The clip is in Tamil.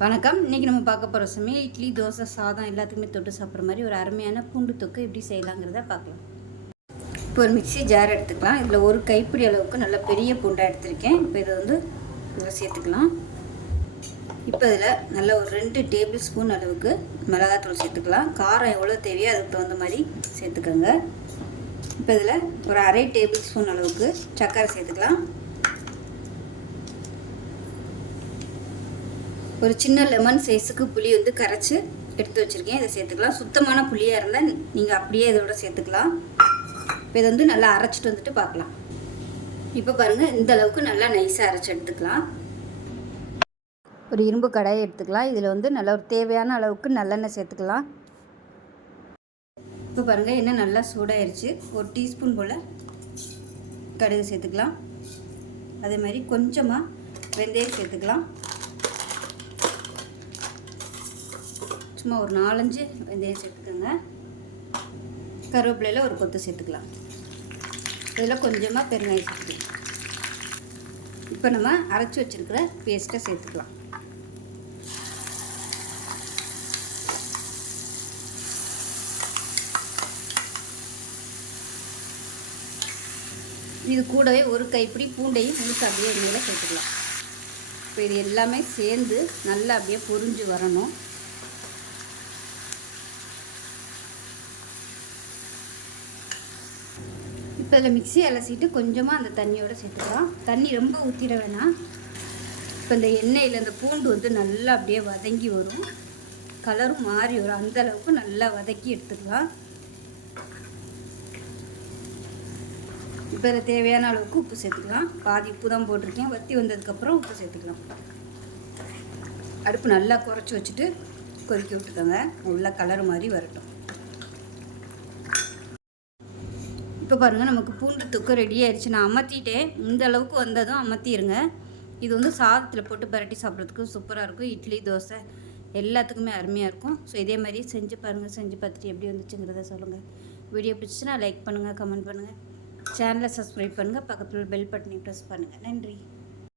வணக்கம். இன்றைக்கி நம்ம பார்க்க போகிற சமையல் இட்லி தோசை சாதம் எல்லாத்துக்குமே தொட்டு சாப்பிட்ற மாதிரி ஒரு அருமையான பூண்டு தொக்கு எப்படி செய்யலாங்கிறத பார்க்கலாம். இப்போ ஒரு மிக்ஸி ஜார் எடுத்துக்கலாம். இதில் ஒரு கைப்பிடி அளவுக்கு நல்ல பெரிய பூண்டாக எடுத்திருக்கேன். இப்போ இதை வந்து இதில் சேர்த்துக்கலாம். இப்போ இதில் நல்ல ஒரு ரெண்டு டேபிள் ஸ்பூன் அளவுக்கு மிளகாத்தூள் சேர்த்துக்கலாம். காரம் எவ்வளோ தேவையோ அதுக்கு தகுந்த மாதிரி சேர்த்துக்கோங்க. இப்போ இதில் ஒரு அரை டேபிள் ஸ்பூன் அளவுக்கு சர்க்கரை சேர்த்துக்கலாம். ஒரு சின்ன லெமன் சைஸுக்கு புளி வந்து கரைச்சி எடுத்து வச்சுருக்கேன். இதை சேர்த்துக்கலாம். சுத்தமான புளியாக இருந்தால் நீங்கள் அப்படியே இதோட சேர்த்துக்கலாம். இப்போ இதை வந்து நல்லா அரைச்சிட்டு வந்துட்டு பார்க்கலாம். இப்போ பாருங்கள் இந்த அளவுக்கு நல்லா நைஸாக அரைச்சி எடுத்துக்கலாம். ஒரு இரும்பு கடாயை எடுத்துக்கலாம். இதில் வந்து நல்ல ஒரு தேவையான அளவுக்கு நல்லெண்ணெய் சேர்த்துக்கலாம். இப்போ பாருங்கள் எண்ணெய் நல்லா சூடாயிருச்சு. ஒரு டீஸ்பூன் போல் கடுகு சேர்த்துக்கலாம். அதே மாதிரி கொஞ்சமாக வெந்தயம் சேர்த்துக்கலாம். சும்மா ஒரு நாலஞ்சு வெந்தயம் சேர்த்துக்கோங்க. கருவேப்பிலையில் ஒரு கொத்து சேர்த்துக்கலாம். இதில் கொஞ்சமாக பெருங்காயம் சேர்த்துக்கலாம் இப்போ நம்ம அரைச்சி வச்சுருக்கிற பேஸ்ட்டை சேர்த்துக்கலாம். இது கூடவே ஒரு கைப்பிடி பூண்டையும் முழுக்க அப்படியே மேலே சேர்த்துக்கலாம். இப்போ இது எல்லாமே சேர்ந்து நல்லா அப்படியே பொரிஞ்சு வரணும். இப்போ இதில் மிக்சி அலசிட்டு கொஞ்சமாக அந்த தண்ணியோடு சேர்த்துக்கலாம். தண்ணி ரொம்ப ஊற்றிட வேணாம். இப்போ இந்த எண்ணெயில் இந்த பூண்டு வந்து நல்லா அப்படியே வதங்கி வரும். கலரும் மாறி வரும். அந்த அளவுக்கு நல்லா வதக்கி எடுத்துக்கலாம். இப்போ இதில் தேவையான அளவுக்கு உப்பு சேர்த்துக்கலாம். பாதி உப்பு தான் போட்டிருக்கேன். வத்தி வந்ததுக்கப்புறம் உப்பு சேர்த்துக்கலாம். அடுப்பு நல்லா குறைச்சி வச்சுட்டு கொதிக்க விட்டுக்கோங்க. நல்லா கலர் மாதிரி வரட்டும். இப்போ பாருங்கள் நமக்கு பூண்டு தொக்கு ரெடி ஆயிடுச்சு. நான் அமர்த்திட்டேன் இந்த அளவுக்கு வந்ததும் அமர்த்திடுங்க இது வந்து சாதத்தில் போட்டு பரட்டி சாப்பிட்றதுக்கு சூப்பராக இருக்கும். இட்லி தோசை எல்லாத்துக்குமே அருமையாக இருக்கும். ஸோ இதே மாதிரி செஞ்சு பாருங்கள் செஞ்சு பார்த்துட்டு எப்படி வந்துச்சுங்கிறத சொல்லுங்கள் வீடியோ பிடிச்சிச்சுன்னா லைக் பண்ணுங்கள் கமெண்ட் பண்ணுங்கள் சேனலை சப்ஸ்கிரைப் பண்ணுங்கள் பக்கத்தில் பெல் பட்டனை ப்ரெஸ் பண்ணுங்கள் நன்றி.